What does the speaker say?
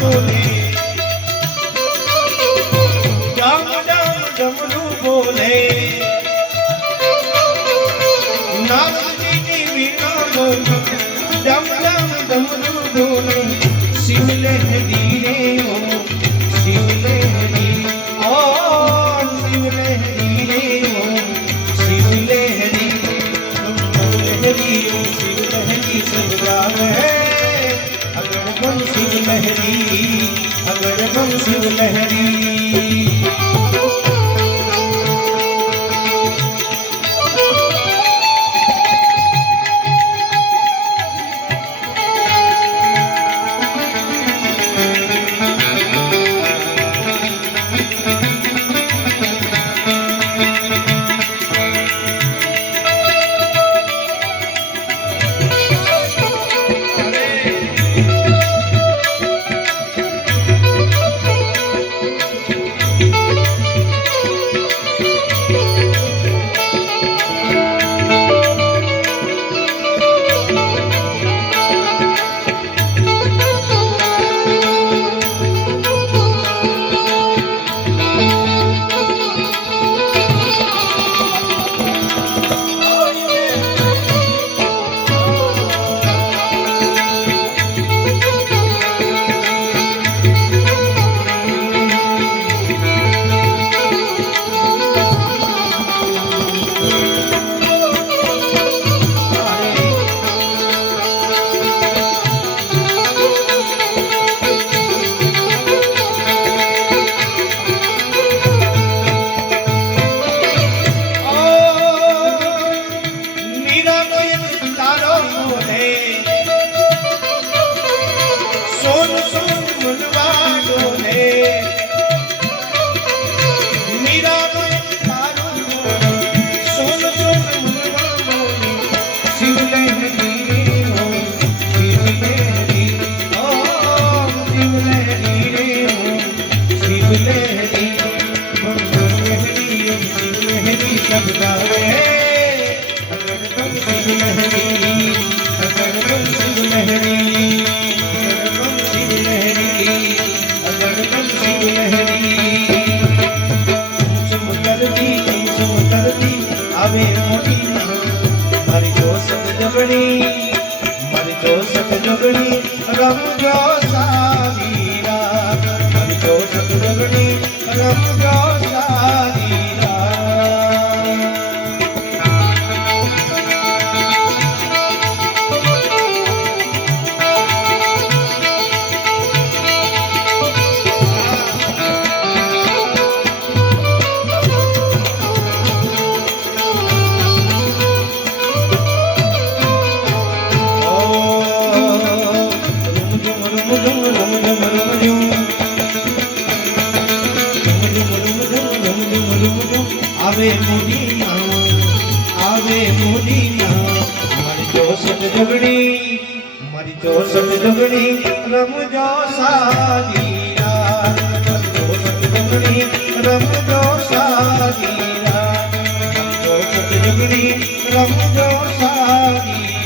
બોલે ડમ ડમ ડમરું બોલે નાગજીની વીણા બોલે ડમ ડમ ડમરું બોલે શિવ લહેરી રે ઓ શિવ લહેરી ઓ શિવ લહેરી રે ઓ શિવ લહેરી લહેરી ઓ શિવ લહેરી सब गावे अगर बम शिव लहरी अगर बम शिव लहरी सब गावे अगर बम शिव लहरी अगर बम शिव लहरी अगर बम शिव लहरी अगर बम शिव लहरी चुम करती आवे मोटी मारी जो सत जगड़ी रम जो सावीरा मारी जो सत जगड़ी रम जो सावीरा आवे मोदी मारी जो सत जगड़ी रम जो सादीरा मारी जो सत जगड़ी रम जो सादीरा मारी जो सत जगड़ी रम जो सादीरा